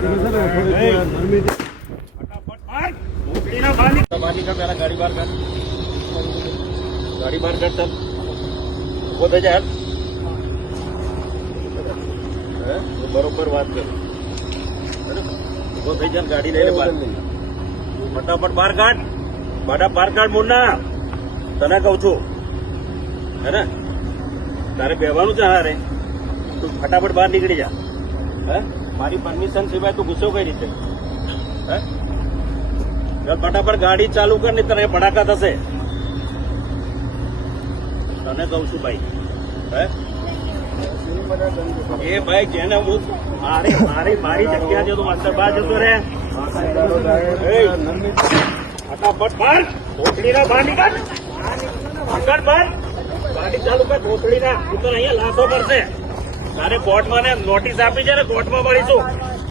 પેલા ગાડી બહાર કાઢ, ગાડી બહાર કાઢ, ચાલ ઉભો થઈ જાય. બરોબર વાત કર, ઉભો થઈ જાય, ગાડી લઈને બહાર ફટાફટ બહાર કાઢ, બહાર કાઢ મુન્ના, તને કઉ છું હે ને. તારે બેવાનું છે હારે, તું ફટાફટ બહાર નીકળી જા. હે મારી પરમિશન સિવાય તું ગુસ્સો કઈ રીતે? હે ચાલ ફટાફટ ગાડી ચાલુ કર, ને તને ભડાકા થશે. તને કઉ છું ભાઈ, હે એ ભાઈ જેને હું મારી જગ્યા છે તું અંદર બહાર જતો રે. ફટાફટ બહાર ભોસડીના બહાર નીકળ, આગળ બહાર ગાડી ચાલુ કર. ભોસડીના તું તો અહીંયા લાશો પડશે. તારે કોર્ટમાં ને નોટિસ આપી છે ને, કોર્ટમાં મળીશું.